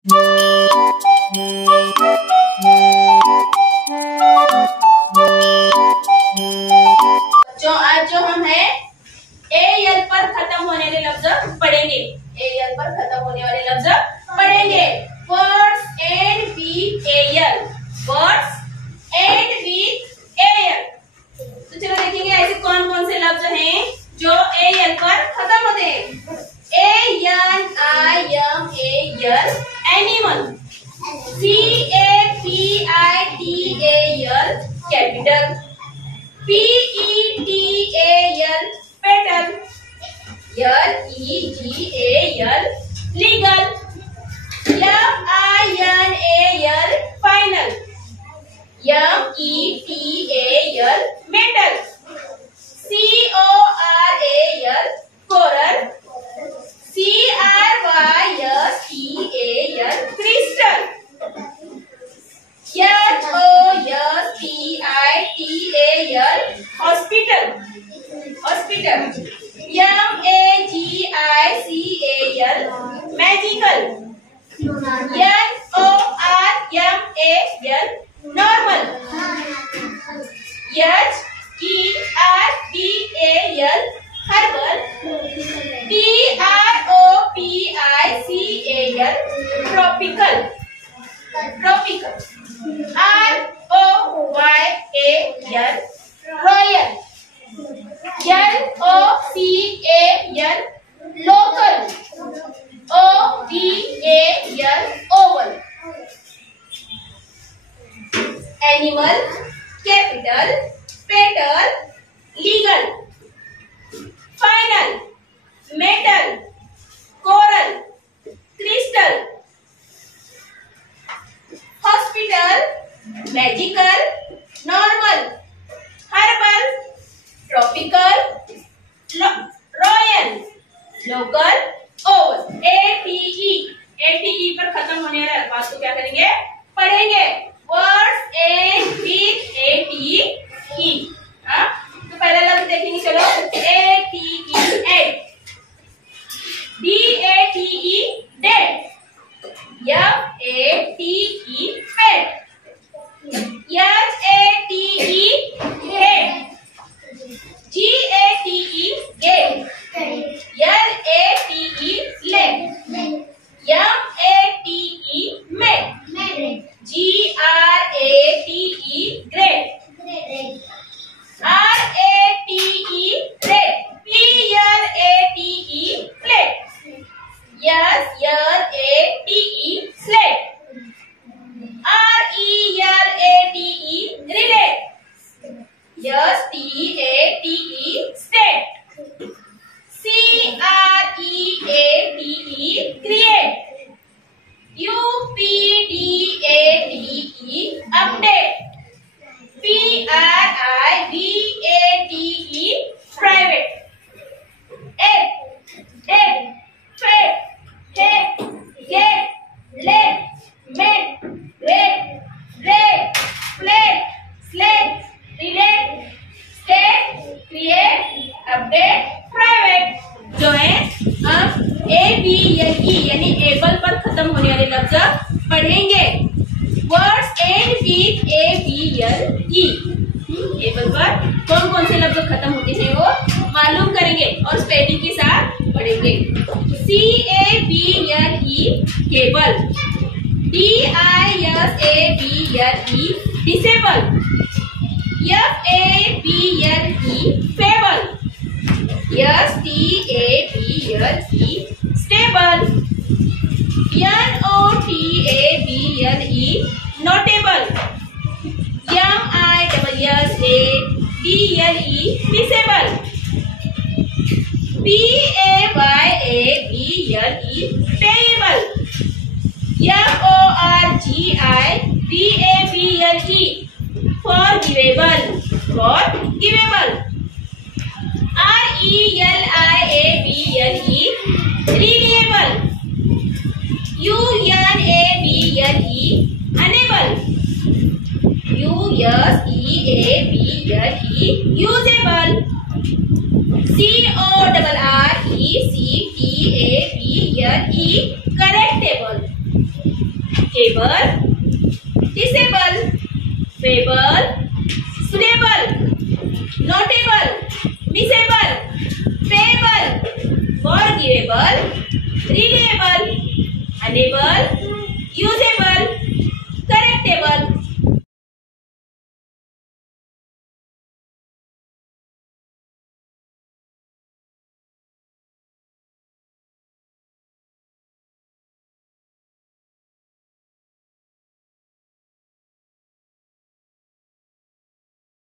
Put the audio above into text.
आज जो हम है एल पर खत्म होने वाले लफ्ज पढ़ेंगे। एल पर खत्म होने वाले लफ्ज पढ़ेंगे। Words and with L, words and with L. तो चलो देखेंगे ऐसे कौन कौन से लफ्ज हैं जो एल पर खत्म होते हैं। Animal, animal. CAPITAL, capital. PETAL, petal. LEGAL, legal. FINAL, final. METAL, metal. CORAL, coral. CRYSTAL, crystal. HOSPITAL, hospital, hospital. MAGICAL, magical. NORMAL, normal. HERBAL, herbal. TROPICAL, tropical, tropical. ROYAL, royal. LOCAL, local. OVAL, Oval. Animal, capital, petal, legal. Final, metal, coral, crystal. Hospital, magical, normal. Herbal, tropical, royal, local, Oval. ATE पर खत्म होने वाले अल्फाज को क्या करेंगे, पढ़ेंगे। Words and with ATE। तो पहला लफ्ज देखेंगे, चलो। ATE, eight. DATE, date. FATE, fat. HATE, head. GATE, gate. LATE, leg. MATE, met. GRATE, great. RATE, rate. PLATE, plate. SLATE, slate. RELATE, relate. STATE, state. CREATE, create. UPDATE, update. PRIVATE, private. Eight, date, fate, head, gate, late, met, great, rate, plate, slate, relate, state, create, update, private. जो है हम ABLE यानी able पर खत्म होने वाले लफ्ज पढ़ेंगे। Words and with ABLE, able पर कौन कौन से लफ्ज खत्म होते हैं वो मालूम करेंगे और स्पेलिंग के साथ पढ़ेंगे। CABLE, cable. DISABLE, disable. FABLE, fable. STABLE, stable. NOTABLE, notable. MISSADLE, मिसेबल। PAYABLE, payable. FORGIVABLE, forgivable, forgivable. RELIABLE, reliable. UNABLE, unable. USEABLE, usable. CORRECTABLE, correctable. able, disable, fable, suitable, notable, missable, payable, forgivable, reliable, unable, usable,